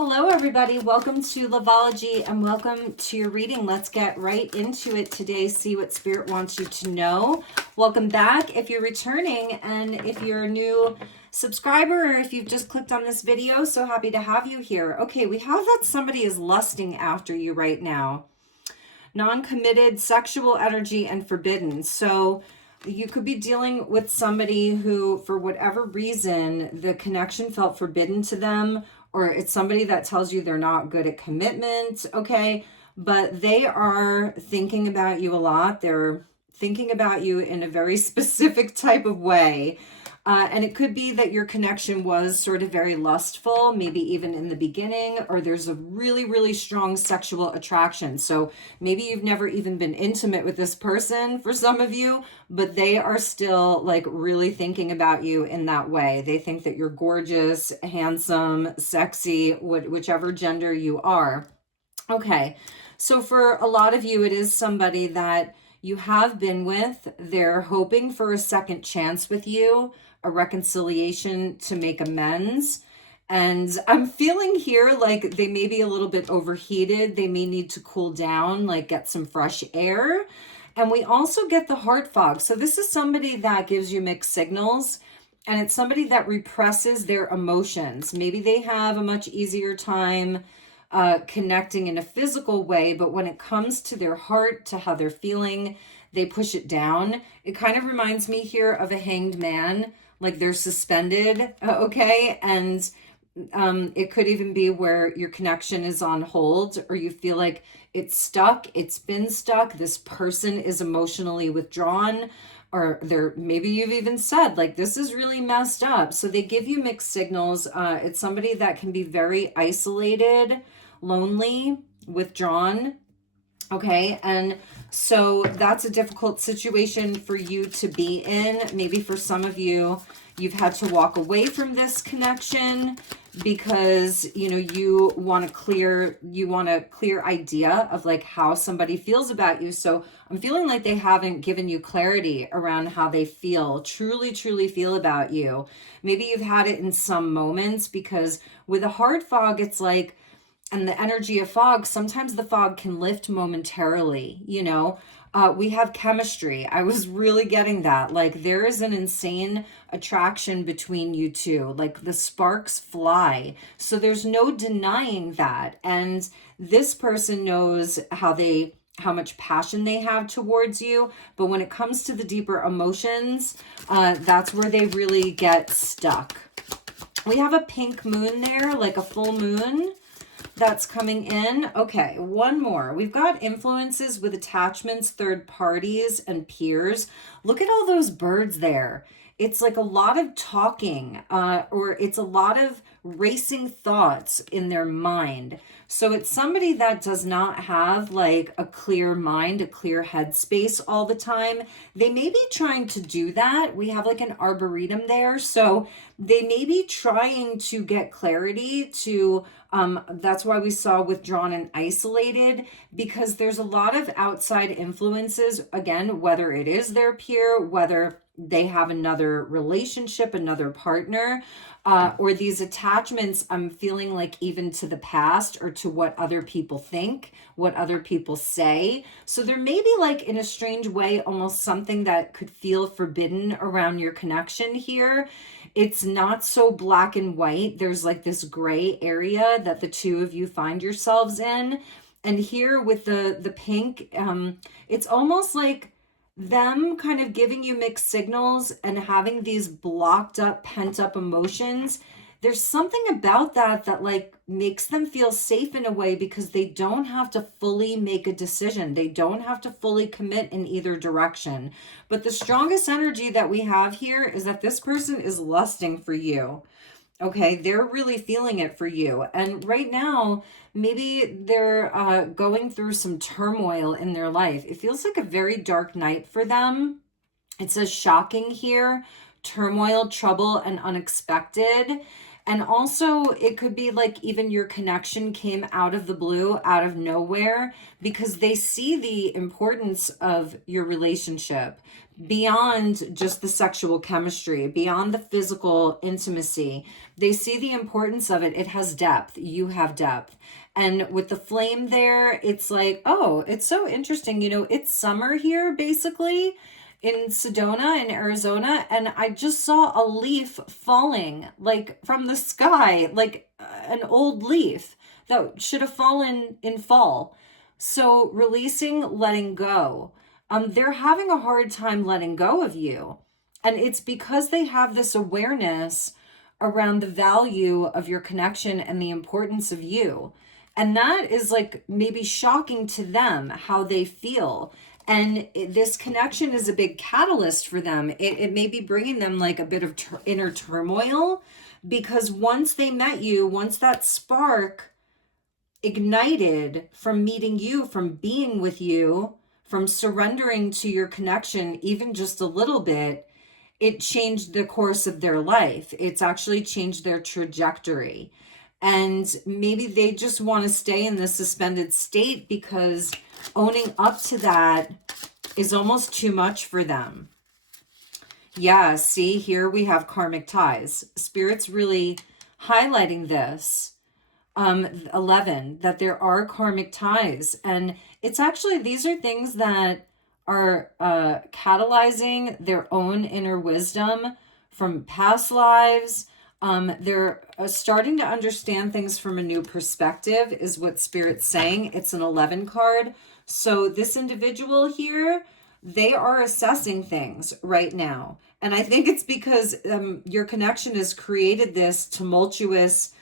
Hello, everybody. Welcome to Loveology and welcome to your reading. Let's get right into it today. See what Spirit wants you to know. Welcome back if you're returning, and if you're a new subscriber or if you've just clicked on this video, so happy to have you here. Okay, we have that somebody is lusting after you right now. Non-committed, sexual energy, and forbidden. So you could be dealing with somebody who, for whatever reason, the connection felt forbidden to them, or it's somebody that tells you they're not good at commitment, okay? But they are thinking about you a lot. They're thinking about you in a very specific type of way. And it could be that your connection was sort of very lustful, maybe even in the beginning, or there's a really, really strong sexual attraction. So maybe you've never even been intimate with this person for some of you, but they are still like really thinking about you in that way. They think that you're gorgeous, handsome, sexy, whichever gender you are. Okay, so for a lot of you, it is somebody that you have been with. They're hoping for a second chance with you, a reconciliation to make amends. And I'm feeling here like they may be a little bit overheated. They may need to cool down, like get some fresh air. And we also get the heart fog. So this is somebody that gives you mixed signals. And it's somebody that represses their emotions. Maybe they have a much easier time connecting in a physical way, but when it comes to their heart, to how they're feeling, they push it down. It kind of reminds me here of a hanged man, like they're suspended, okay? And it could even be where your connection is on hold, or you feel like it's stuck, it's been stuck, this person is emotionally withdrawn, or maybe you've even said like this is really messed up. So they give you mixed signals. It's somebody that can be very isolated, lonely, withdrawn, okay? And so that's a difficult situation for you to be in. Maybe for some of you, you've had to walk away from this connection because you want a clear idea of like how somebody feels about you. So I'm feeling like they haven't given you clarity around how they truly feel about you. Maybe you've had it in some moments, because with a hard fog, it's like, and the energy of fog, sometimes the fog can lift momentarily, we have chemistry. I was really getting that. Like there is an insane attraction between you two. Like the sparks fly. So there's no denying that. And this person knows how much passion they have towards you. But when it comes to the deeper emotions, that's where they really get stuck. We have a pink moon there, like a full moon that's coming in. Okay, one more. We've got influences with attachments, third parties, and peers. Look at all those birds there. It's like a lot of talking, or it's a lot of racing thoughts in their mind. So it's somebody that does not have like a clear mind, a clear headspace all the time. They may be trying to do that. We have like an arboretum there. So they may be trying to get clarity to, that's why we saw withdrawn and isolated, because there's a lot of outside influences, again, whether it is their peer, whether they have another relationship, another partner, or these attachments, I'm feeling like even to the past or to what other people think, what other people say. So there may be like in a strange way, almost something that could feel forbidden around your connection here. It's not so black and white. There's like this gray area that the two of you find yourselves in. And here with the pink, it's almost like them kind of giving you mixed signals and having these blocked up, pent up emotions. There's something about that like makes them feel safe in a way, because they don't have to fully make a decision. They don't have to fully commit in either direction. But the strongest energy that we have here is that this person is lusting for you. Okay, they're really feeling it for you. And right now, maybe they're going through some turmoil in their life. It feels like a very dark night for them. It says shocking here, turmoil, trouble, and unexpected. And also it could be like even your connection came out of the blue, out of nowhere, because they see the importance of your relationship beyond just the sexual chemistry, beyond the physical intimacy. They see the importance of it. It has depth. You have depth. And with the flame there, it's like, oh, it's so interesting. You know, it's summer here basically in Sedona in Arizona, and I just saw a leaf falling like from the sky, like an old leaf that should have fallen in fall. So releasing, letting go. They're having a hard time letting go of you. And it's because they have this awareness around the value of your connection and the importance of you. And that is like maybe shocking to them how they feel. And this connection is a big catalyst for them. It may be bringing them like a bit of inner turmoil, because once they met you, once that spark ignited from meeting you, from being with you, from surrendering to your connection, even just a little bit, it changed the course of their life. It's actually changed their trajectory. And maybe they just want to stay in this suspended state because owning up to that is almost too much for them. Yeah, see, here we have karmic ties. Spirit's really highlighting this. 11, that there are karmic ties. And it's actually, these are things that are catalyzing their own inner wisdom from past lives. They're starting to understand things from a new perspective is what Spirit's saying. It's an 11 card. So this individual here, they are assessing things right now. And I think it's because your connection has created this tumultuous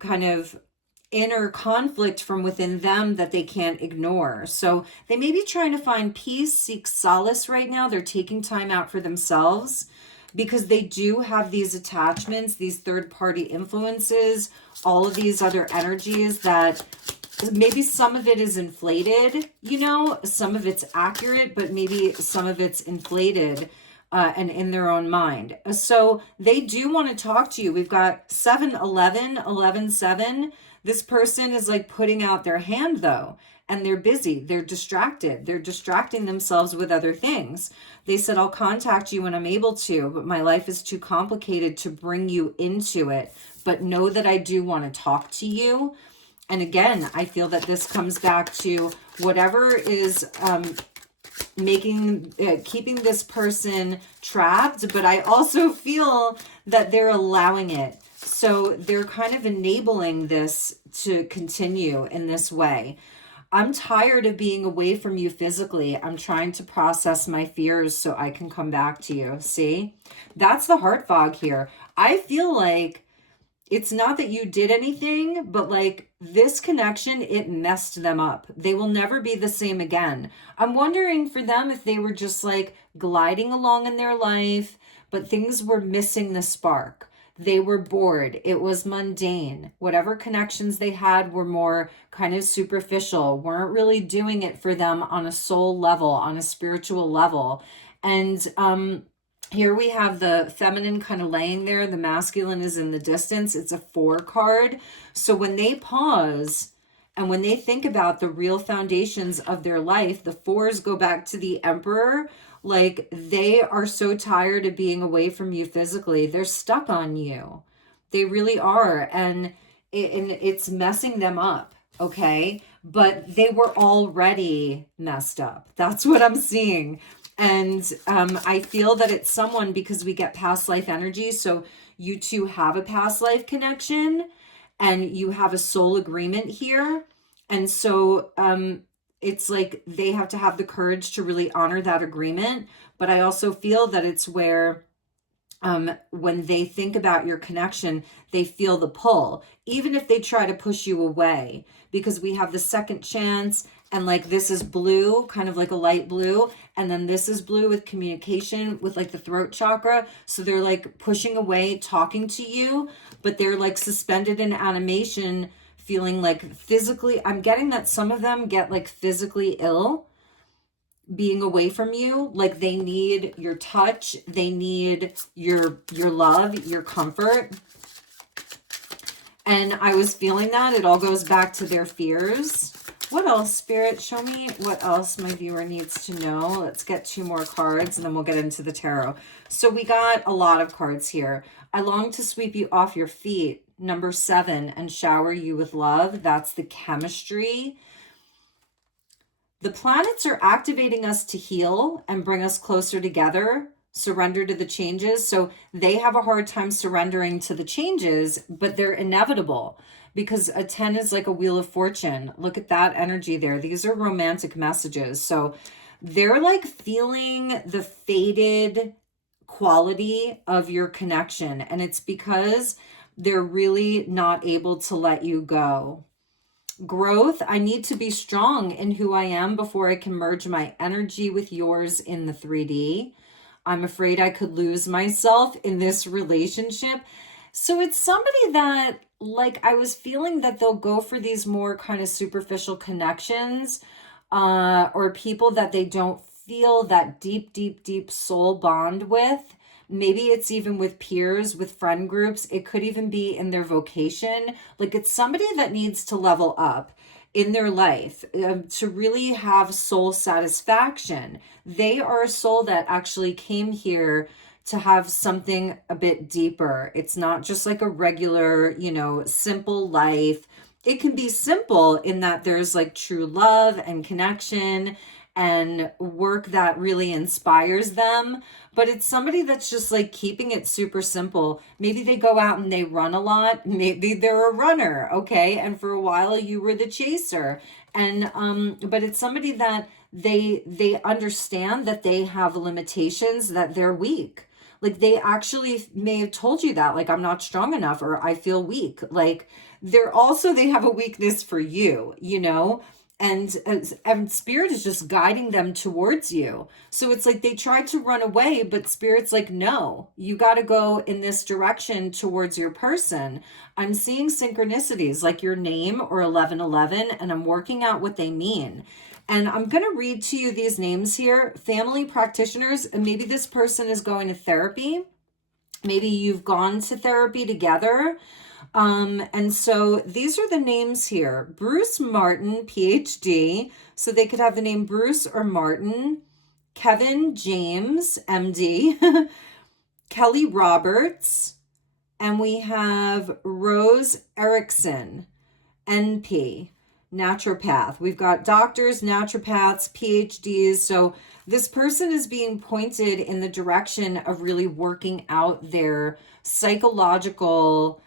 kind of inner conflict from within them that they can't ignore. So they may be trying to find peace, seek solace right now. They're taking time out for themselves because they do have these attachments, these third-party influences, all of these other energies that maybe some of it is inflated, you know, some of it's accurate, but maybe some of it's inflated and in their own mind. So they do want to talk to you. We've got 7-11, 11-7. This person is like putting out their hand though, and they're busy. They're distracted. They're distracting themselves with other things. They said, I'll contact you when I'm able to, but my life is too complicated to bring you into it. But know that I do want to talk to you. And again, I feel that this comes back to whatever is keeping this person trapped, but I also feel that they're allowing it. So they're kind of enabling this to continue in this way. I'm tired of being away from you physically. I'm trying to process my fears so I can come back to you. See, that's the heart fog here. I feel like it's not that you did anything, but like this connection, it messed them up. They will never be the same again. I'm wondering for them if they were just like gliding along in their life, but things were missing the spark. They were bored. It was mundane. Whatever connections they had were more kind of superficial, weren't really doing it for them on a soul level, on a spiritual level. And here we have the feminine kind of laying there. The masculine is in the distance. It's a 4 card. So when they pause and when they think about the real foundations of their life, the 4s go back to the Emperor. Like they are so tired of being away from you physically. They're stuck on you. They really are. And it's messing them up. Okay. But they were already messed up. That's what I'm seeing. And I feel that it's someone, because we get past life energy. So you two have a past life connection and you have a soul agreement here. And so it's like they have to have the courage to really honor that agreement. But I also feel that it's where when they think about your connection, they feel the pull, even if they try to push you away, because we have the second chance. And like this is blue, kind of like a light blue. And then this is blue with communication with like the throat chakra. So they're like pushing away, talking to you, but they're like suspended in animation, feeling like physically, I'm getting that some of them get like physically ill being away from you. Like they need your touch. They need your love, your comfort. And I was feeling that. It all goes back to their fears. What else, Spirit? Show me what else my viewer needs to know. Let's get 2 more cards and then we'll get into the tarot. So we got a lot of cards here. I long to sweep you off your feet. Number 7, and shower you with love. That's the chemistry. The planets are activating us to heal and bring us closer together. Surrender to the changes. So they have a hard time surrendering to the changes, but they're inevitable because a 10 is like a wheel of fortune. Look at that energy there. These are romantic messages. So they're like feeling the faded quality of your connection. And it's because they're really not able to let you go. Growth, I need to be strong in who I am before I can merge my energy with yours in the 3D. I'm afraid I could lose myself in this relationship. So it's somebody that, like, I was feeling that they'll go for these more kind of superficial connections, or people that they don't feel that deep, deep, deep soul bond with. Maybe it's even with peers, with friend groups. It could even be in their vocation. Like, it's somebody that needs to level up in their life to really have soul satisfaction. They are a soul that actually came here to have something a bit deeper. It's not just like a regular, simple life. It can be simple in that there's like true love and connection and work that really inspires them. But it's somebody that's just like keeping it super simple. Maybe they go out and they run a lot. Maybe they're a runner, okay? And for a while you were the chaser. And but it's somebody that they understand that they have limitations, that they're weak. Like, they actually may have told you that, like, I'm not strong enough, or I feel weak. Like, they have a weakness for you, and Spirit is just guiding them towards you. So it's like they tried to run away, but Spirit's like, no, you got to go in this direction towards your person. I'm seeing synchronicities like your name or 1111, and I'm working out what they mean. And I'm going to read to you these names here. Family practitioners, and maybe this person is going to therapy. Maybe you've gone to therapy together. And so these are the names here. Bruce Martin, PhD. So they could have the name Bruce or Martin. Kevin James, MD. Kelly Roberts. And we have Rose Erickson, NP. Naturopath. We've got doctors, naturopaths, PhDs. So this person is being pointed in the direction of really working out their psychological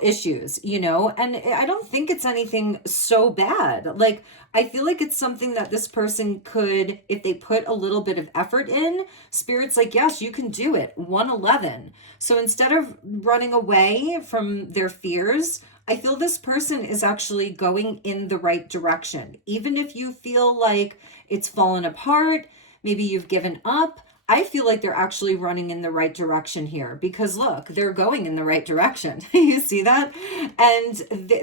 issues, and I don't think it's anything so bad. Like, I feel like it's something that this person could, if they put a little bit of effort in, Spirit's like, yes, you can do it. 111. So instead of running away from their fears, I feel this person is actually going in the right direction. Even if you feel like it's fallen apart, maybe you've given up, I feel like they're actually running in the right direction here, because look, they're going in the right direction. You see that? And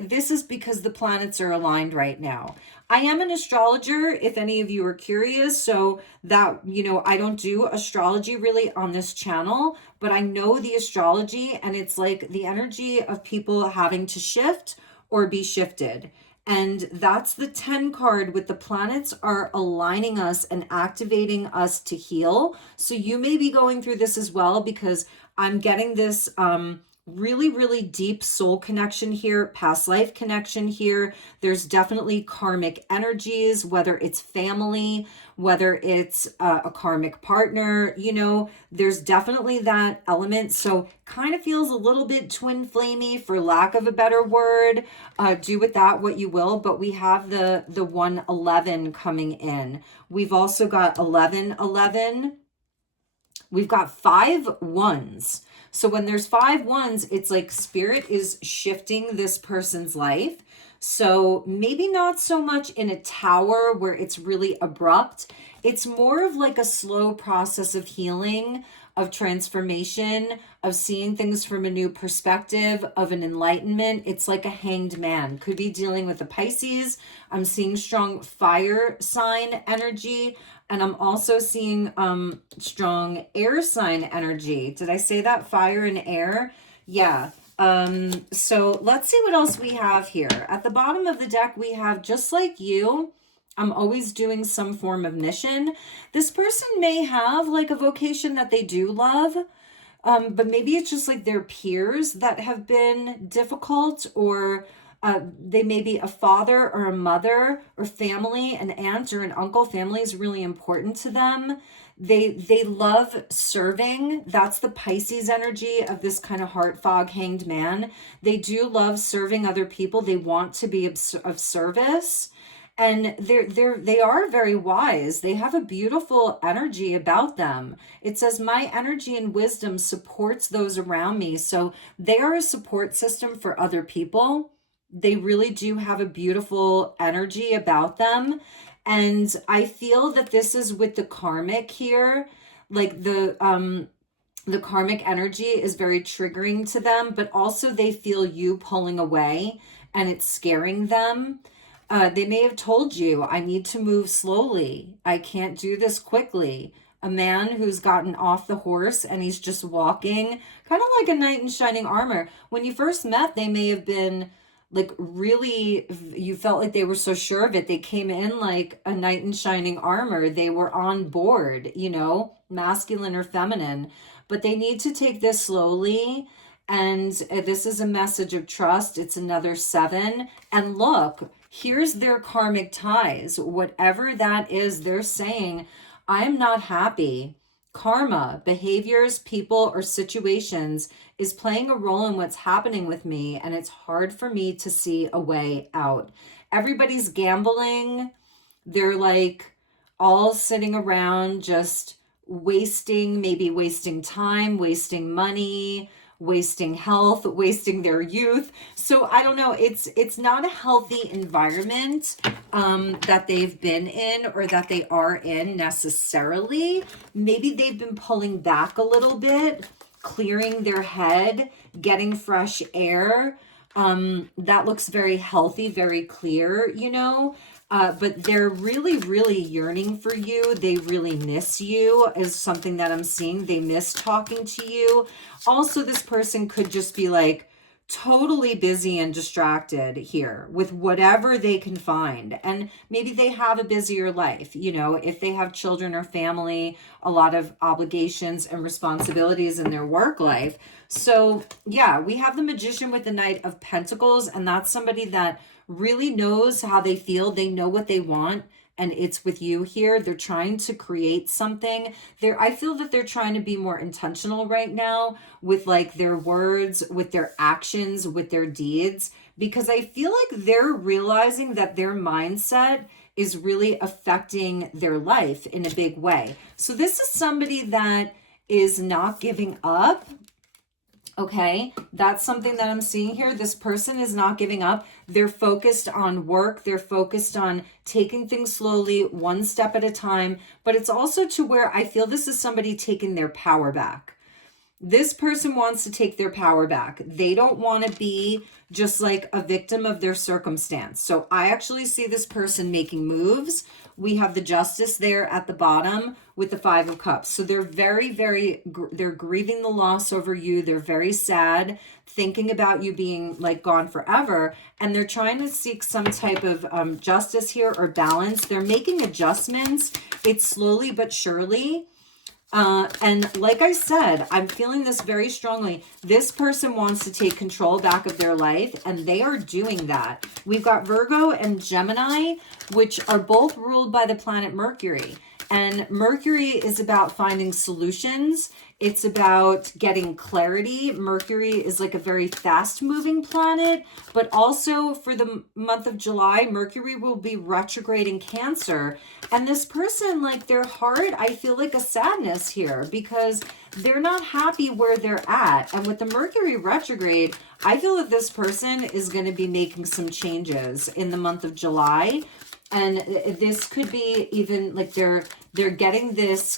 this is because the planets are aligned right now. I am an astrologer, if any of you are curious. So that, I don't do astrology really on this channel, but I know the astrology, and it's like the energy of people having to shift or be shifted. And that's the 10 card with the planets are aligning us and activating us to heal. So you may be going through this as well, because I'm getting this really, really deep soul connection here, past life connection here. There's definitely karmic energies, whether it's family, whether it's a karmic partner, there's definitely that element. So kind of feels a little bit twin flamey, for lack of a better word. Do with that what you will, but we have the 111 coming in. We've also got 1111. We've got 5 ones. So when there's 5 ones, it's like Spirit is shifting this person's life. So maybe not so much in a tower where it's really abrupt. It's more of like a slow process of healing, of transformation, of seeing things from a new perspective, of an enlightenment. It's like a hanged man. Could be dealing with a Pisces. I'm seeing strong fire sign energy. And I'm also seeing strong air sign energy. Did I say that? Fire and air? Yeah. So let's see what else we have here. At the bottom of the deck, we have just like you. I'm always doing some form of mission. This person may have like a vocation that they do love, but maybe it's just like their peers that have been difficult, or they may be a father or a mother or family, an aunt or an uncle. Family is really important to them. They love serving. That's the Pisces energy of this kind of heart fog hanged man. They do love serving other people. They want to be of service. And they are very wise. They have a beautiful energy about them. It says, my energy and wisdom supports those around me. So they are a support system for other people. They really do have a beautiful energy about them. And I feel that this is with the karmic here, like the karmic energy is very triggering to them, but also they feel you pulling away and it's scaring them. They may have told you, I need to move slowly. I can't do this quickly. A man who's gotten off the horse and he's just walking, kind of like a knight in shining armor. When you first met, they may have been like really, you felt like they were so sure of it. They came in like a knight in shining armor. They were on board, you know, masculine or feminine, but they need to take this slowly. And this is a message of trust. It's another 7. And look, here's their karmic ties. Whatever that is, they're saying, I'm not happy. Karma, behaviors, people, or situations is playing a role in what's happening with me, and it's hard for me to see a way out. Everybody's gambling. They're like all sitting around just maybe wasting time, wasting money, wasting health, wasting their youth. So I don't know, it's not a healthy environment that they've been in or that they are in necessarily. Maybe they've been pulling back a little bit, clearing their head, getting fresh air. That looks very healthy, very clear, you know. But they're really, really yearning for you. They really miss you is something that I'm seeing. They miss talking to you. Also, this person could just be like totally busy and distracted here with whatever they can find. And maybe they have a busier life, you know, if they have children or family, a lot of obligations and responsibilities in their work life. So yeah, we have the Magician with the Knight of Pentacles, and that's somebody that really knows how they feel. They know what they want, and it's with you here. They're trying to create something. I feel that they're trying to be more intentional right now with like their words, with their actions, with their deeds, because I feel like they're realizing that their mindset is really affecting their life in a big way. So this is somebody that is not giving up. Okay, that's something that I'm seeing here. This person is not giving up. They're focused on work. They're focused on taking things slowly, one step at a time. But it's also to where I feel this is somebody taking their power back. This person wants to take their power back. They don't want to be just like a victim of their circumstance. So I actually see this person making moves. We have the Justice there at the bottom with the 5 of Cups. So they're they're grieving the loss over you. They're very sad, thinking about you being like gone forever. And they're trying to seek some type of justice here or balance. They're making adjustments. It's slowly but surely. And like I said, I'm feeling this very strongly. This person wants to take control back of their life, and they are doing that. We've got Virgo and Gemini, which are both ruled by the planet Mercury. And Mercury is about finding solutions. It's about getting clarity. Mercury is like a very fast moving planet, but also for the month of July, Mercury will be retrograde in Cancer. And this person, like their heart, I feel like a sadness here because they're not happy where they're at. And with the Mercury retrograde, I feel that this person is going to be making some changes in the month of July. And this could be even like they're getting this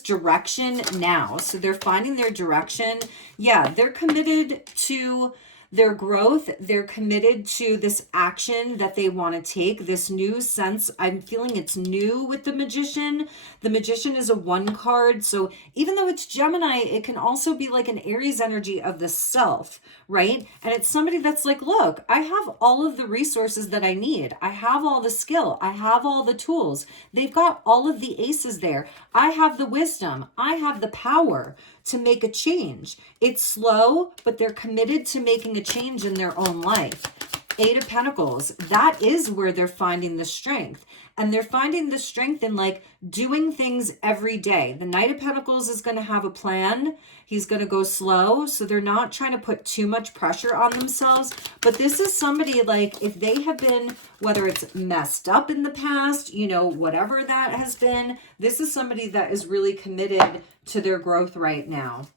direction now. So they're finding their direction. Yeah, they're committed to their growth. They're committed to this action that they want to take, this new sense. I'm feeling it's new with the Magician. The Magician is a 1 card. So even though it's Gemini, it can also be like an Aries energy of the self, right? And it's somebody that's like, look, I have all of the resources that I need. I have all the skill. I have all the tools. They've got all of the aces there. I have the wisdom. I have the power to make a change. It's slow, but they're committed to making a change in their own life. 8 of Pentacles, that is where they're finding the strength. And they're finding the strength in like doing things every day. The Knight of Pentacles is going to have a plan. He's going to go slow. So they're not trying to put too much pressure on themselves. But this is somebody like if they have been, whether it's messed up in the past, you know, whatever that has been, this is somebody that is really committed to their growth right now.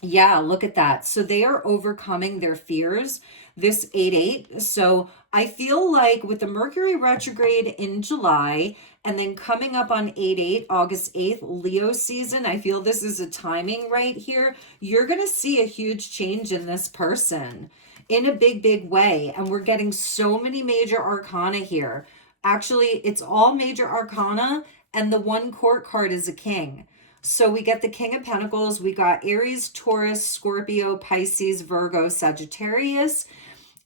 Yeah, look at that. So they are overcoming their fears. This 8-8. So I feel like with the Mercury retrograde in July and then coming up on 8-8, August 8th, Leo season, I feel this is a timing right here. You're going to see a huge change in this person in a big, big way. And we're getting so many major arcana here. Actually, it's all major arcana and the 1 court card is a king. So we get the King of Pentacles, we got Aries, Taurus, Scorpio, Pisces, Virgo, Sagittarius.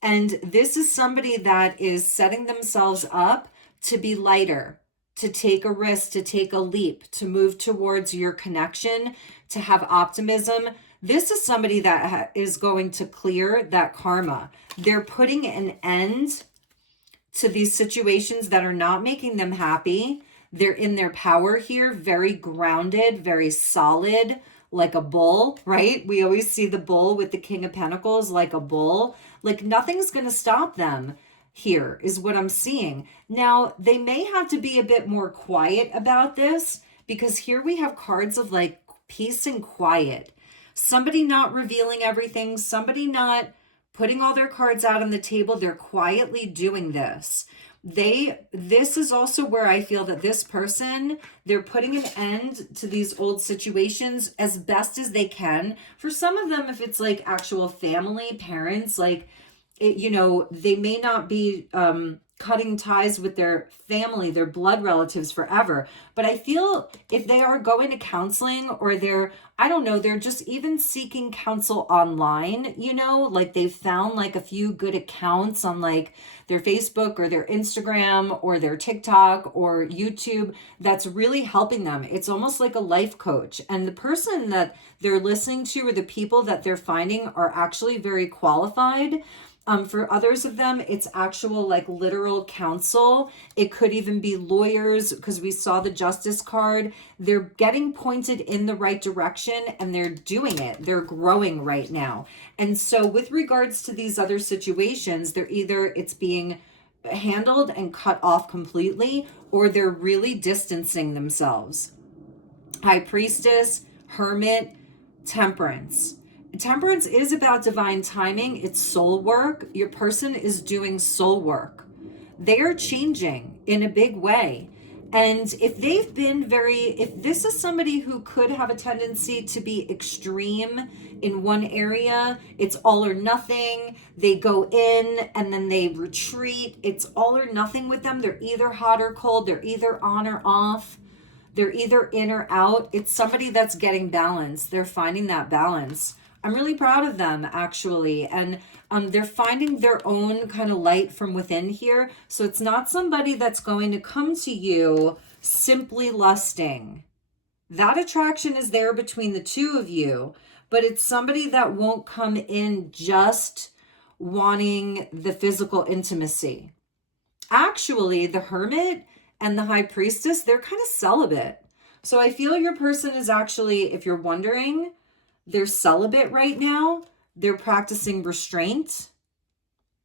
And this is somebody that is setting themselves up to be lighter, to take a risk, to take a leap, to move towards your connection, to have optimism. This is somebody that is going to clear that karma. They're putting an end to these situations that are not making them happy. They're in their power here, very grounded, very solid, like a bull, right? We always see the bull with the King of Pentacles like a bull. Like nothing's going to stop them here is what I'm seeing. Now, they may have to be a bit more quiet about this because here we have cards of like peace and quiet. Somebody not revealing everything, somebody not putting all their cards out on the table. They're quietly doing this. This is also where I feel that this person, they're putting an end to these old situations as best as they can. For some of them, if it's like actual family, parents, like, you know, they may not be cutting ties with their family, their blood relatives forever. But I feel if they are going to counseling or they're, I don't know, they're just even seeking counsel online, you know, like they've found like a few good accounts on like their Facebook or their Instagram or their TikTok or YouTube that's really helping them. It's almost like a life coach. And the person that they're listening to or the people that they're finding are actually very qualified. For others of them, it's actual like literal counsel. It could even be lawyers because we saw the Justice card. They're getting pointed in the right direction and they're doing it. They're growing right now. And so with regards to these other situations, they're either it's being handled and cut off completely or they're really distancing themselves. High Priestess, Hermit, Temperance. Temperance is about divine timing. It's soul work. Your person is doing soul work. They are changing in a big way. And if they've been if this is somebody who could have a tendency to be extreme in one area, it's all or nothing. They go in and then they retreat. It's all or nothing with them. They're either hot or cold. They're either on or off. They're either in or out. It's somebody that's getting balance. They're finding that balance. I'm really proud of them, actually. And they're finding their own kind of light from within here. So it's not somebody that's going to come to you simply lusting. That attraction is there between the two of you, but it's somebody that won't come in just wanting the physical intimacy. Actually, the Hermit and the High Priestess, they're kind of celibate. So I feel your person is actually, if you're wondering, they're celibate right now. They're practicing restraint.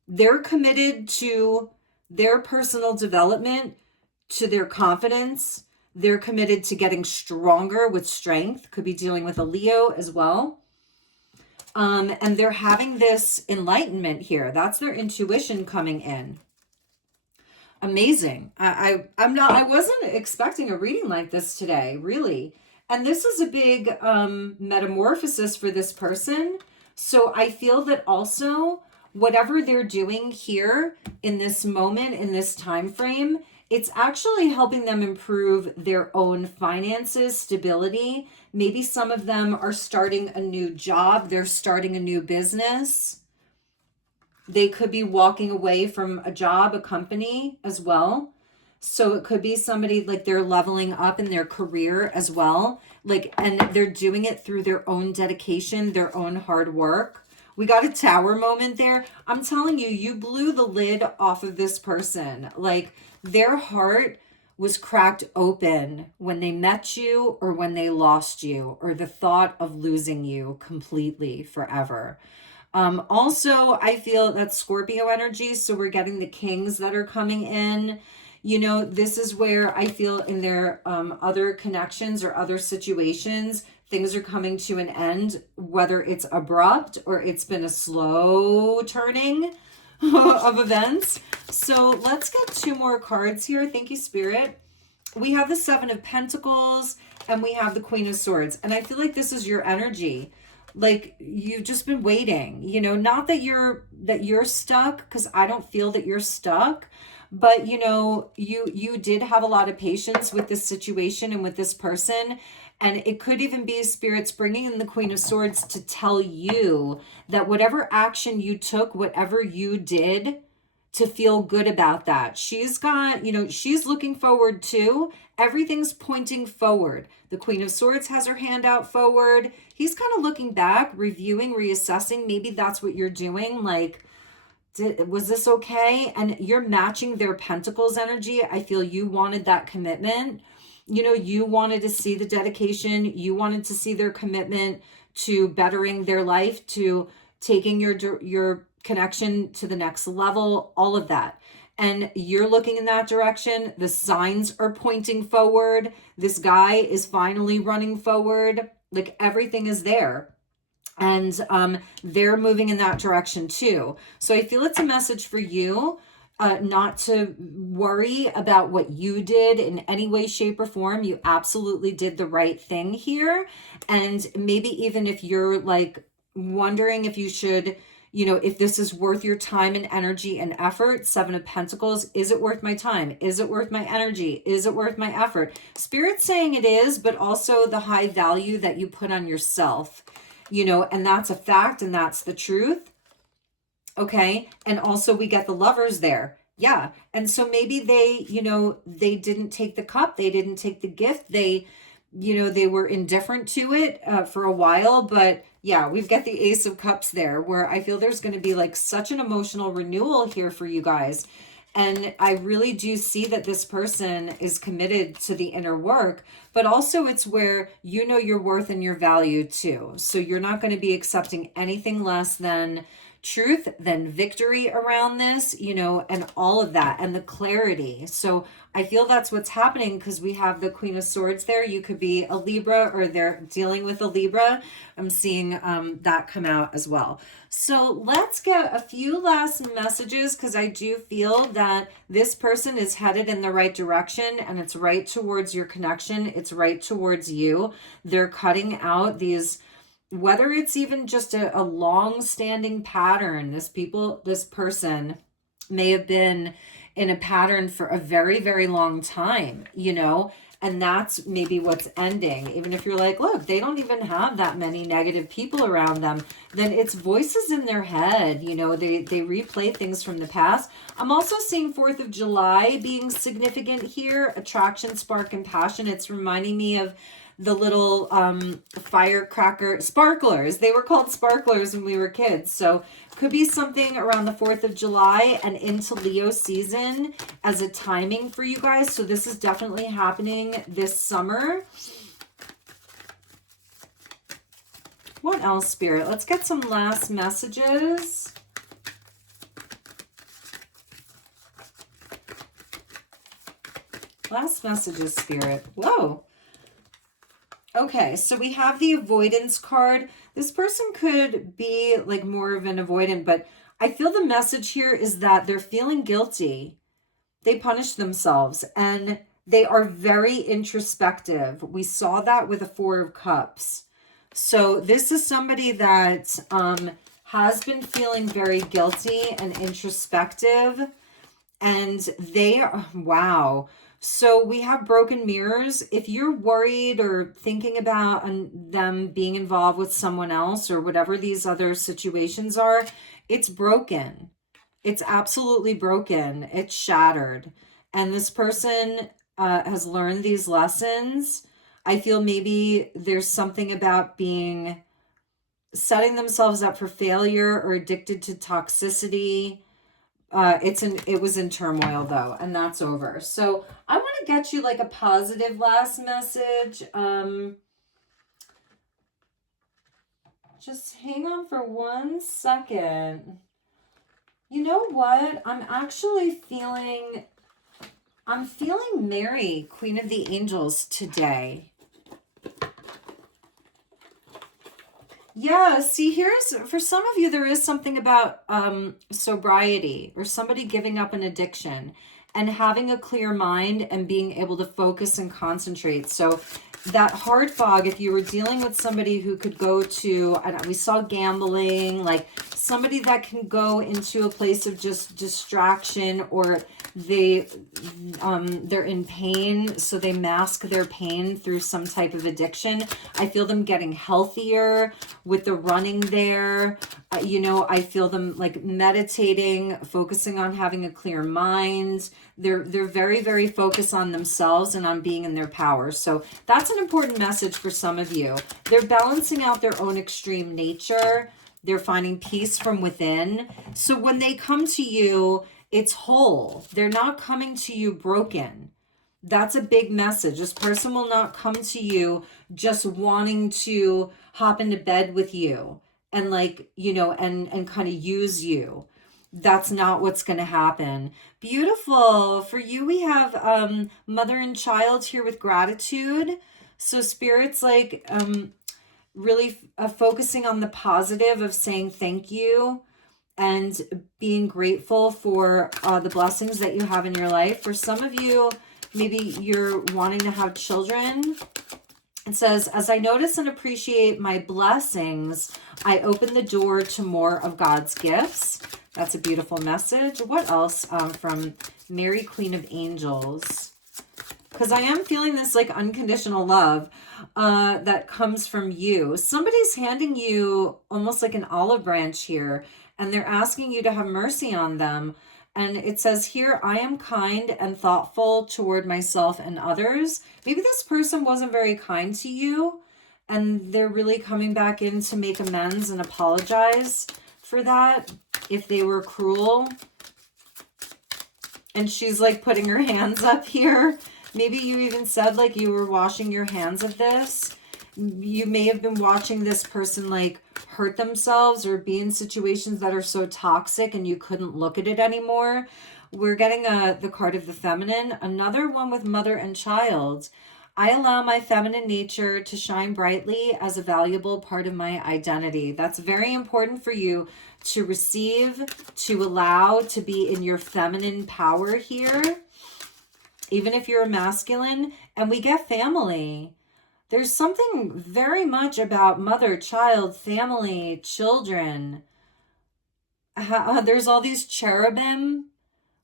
They're committed to their personal development, to their confidence. They're committed to getting stronger with strength. Could be dealing with a Leo as well. And they're having this enlightenment here. That's their intuition coming in. Amazing. I wasn't expecting a reading like this today, really. And this is a big metamorphosis for this person. So I feel that also whatever they're doing here in this moment, in this time frame, it's actually helping them improve their own finances, stability. Maybe some of them are starting a new job. They're starting a new business. They could be walking away from a job, a company as well. So it could be somebody like they're leveling up in their career as well. Like, and they're doing it through their own dedication, their own hard work. We got a tower moment there. I'm telling you, you blew the lid off of this person. Like, their heart was cracked open when they met you or when they lost you, or the thought of losing you completely forever. Also, I feel that's Scorpio energy. So we're getting the kings that are coming in. You know, this is where I feel in their other connections or other situations, things are coming to an end, whether it's abrupt or it's been a slow turning of events. So let's get 2 more cards here. Thank you, Spirit. We have the 7 of Pentacles and we have the Queen of Swords. And I feel like this is your energy. Like, you've just been waiting, you know, not that you're stuck, because I don't feel that you're stuck, but you know, you did have a lot of patience with this situation and with this person. And it could even be spirits bringing in the Queen of Swords to tell you that whatever action you took, whatever you did, to feel good about that. She's got, you know, she's looking forward too. Everything's pointing forward. The Queen of Swords has her hand out forward. He's kind of looking back, reviewing, reassessing. Maybe that's what you're doing. Like, was this okay? And you're matching their Pentacles energy. I feel you wanted that commitment. You know, you wanted to see the dedication. You wanted to see their commitment to bettering their life, to taking your connection to the next level, all of that. And you're looking in that direction. The signs are pointing forward. This guy is finally running forward. Like, everything is there. And they're moving in that direction too. So I feel it's a message for you not to worry about what you did in any way, shape, or form. You absolutely did the right thing here. And maybe even if you're like wondering if you should, you know, if this is worth your time and energy and effort, 7 of Pentacles, is it worth my time? Is it worth my energy? Is it worth my effort? Spirit's saying it is, but also the high value that you put on yourself, you know, and that's a fact and that's the truth. Okay. And also we get the Lovers there. Yeah. And so maybe they, you know, they didn't take the cup. They didn't take the gift. They, you know, they were indifferent to it for a while, but yeah, we've got the Ace of Cups there, where I feel there's going to be like such an emotional renewal here for you guys. And I really do see that this person is committed to the inner work, but also it's where you know your worth and your value too. So you're not going to be accepting anything less than truth, than victory around this, you know, and all of that, and the clarity. So I feel that's what's happening, because we have the Queen of Swords there. You could be a Libra, or they're dealing with a Libra. I'm seeing that come out as well. So let's get a few last messages, because I do feel that this person is headed in the right direction, and it's right towards your connection. It's right towards you. They're cutting out these, whether it's even just a long-standing pattern. This person may have been in a pattern for a very, very long time, you know, and that's maybe what's ending. Even if you're like, look, they don't even have that many negative people around them, then it's voices in their head, you know, they replay things from the past. I'm also seeing 4th of July being significant here. Attraction, spark, and passion. It's reminding me of the little firecracker sparklers. They were called sparklers when we were kids. So could be something around the 4th of July and into Leo season as a timing for you guys. So this is definitely happening this summer. What else, Spirit? Let's get some last messages. Last messages, Spirit. Whoa. Okay, so we have the avoidance card. This person could be like more of an avoidant, but I feel the message here is that they're feeling guilty. They punished themselves and they are very introspective. We saw that with the 4 of Cups. So this is somebody that has been feeling very guilty and introspective. And they are, wow. So we have broken mirrors. If you're worried or thinking about them being involved with someone else or whatever these other situations are, it's broken. It's absolutely broken. It's shattered. And this person has learned these lessons. I feel maybe there's something about setting themselves up for failure or addicted to toxicity. It was in turmoil though, and that's over. So I want to get you like a positive last message. Just hang on for 1 second. You know what? I'm feeling Mary, Queen of the Angels today. Yeah, see, for some of you, there is something about sobriety or somebody giving up an addiction and having a clear mind and being able to focus and concentrate. So that hard fog, if you were dealing with somebody who could go to, we saw gambling, like somebody that can go into a place of just distraction, or they're in pain, so they mask their pain through some type of addiction. I feel them getting healthier with the running there. I feel them like meditating, focusing on having a clear mind. They're very, very focused on themselves and on being in their power. So that's an important message for some of you. They're balancing out their own extreme nature. They're finding peace from within. So when they come to you, it's whole. They're not coming to you broken. That's a big message. This person will not come to you just wanting to hop into bed with you and and kind of use you. That's not what's going to happen. Beautiful. For you, we have mother and child here with gratitude. So Spirit's really focusing on the positive of saying thank you and being grateful for the blessings that you have in your life. For some of you, maybe you're wanting to have children. It says, as I notice and appreciate my blessings, I open the door to more of God's gifts. That's a beautiful message. What else from Mary, Queen of Angels? Because I am feeling this like unconditional love that comes from you. Somebody's handing you almost like an olive branch here, and they're asking you to have mercy on them. And it says here, I am kind and thoughtful toward myself and others. Maybe this person wasn't very kind to you, and they're really coming back in to make amends and apologize for that if they were cruel. And she's like putting her hands up here. Maybe you even said like you were washing your hands of this. You may have been watching this person like hurt themselves or be in situations that are so toxic and you couldn't look at it anymore. We're getting the card of the feminine, another one with mother and child. I allow my feminine nature to shine brightly as a valuable part of my identity. That's very important for you to receive, to allow, to be in your feminine power here, even if you're a masculine. And we get family. There's something very much about mother, child, family, children. There's all these cherubim,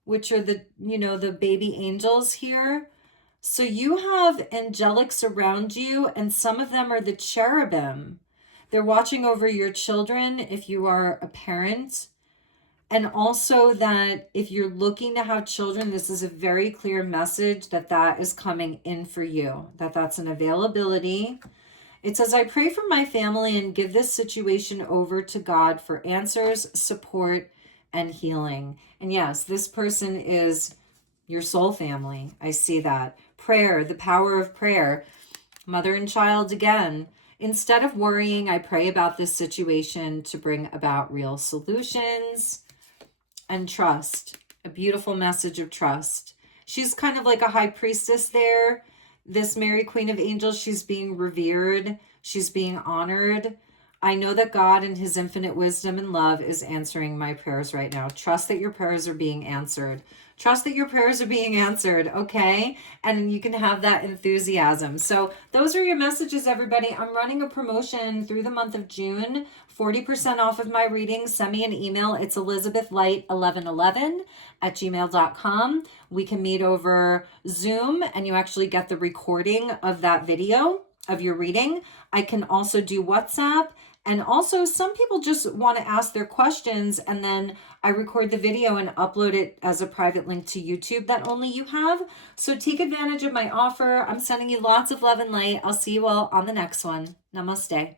which are the baby angels here. So you have angelics around you, and some of them are the cherubim. They're watching over your children if you are a parent. And also that if you're looking to have children, this is a very clear message that is coming in for you, that's an availability. It says, I pray for my family and give this situation over to God for answers, support, and healing. And yes, this person is your soul family. I see that. Prayer, the power of prayer. Mother and child again. Instead of worrying, I pray about this situation to bring about real solutions. And trust, a beautiful message of trust. She's kind of like a high priestess there. This Mary, Queen of Angels, she's being revered. She's being honored. I know that God in his infinite wisdom and love is answering my prayers right now. Trust that your prayers are being answered. Trust that your prayers are being answered, okay? And you can have that enthusiasm. So those are your messages, everybody. I'm running a promotion through the month of June, 40% off of my readings. Send me an email. It's elizabethlight1111@gmail.com. We can meet over Zoom and you actually get the recording of that video of your reading. I can also do WhatsApp. And also, some people just want to ask their questions, and then I record the video and upload it as a private link to YouTube that only you have. So take advantage of my offer. I'm sending you lots of love and light. I'll see you all on the next one. Namaste.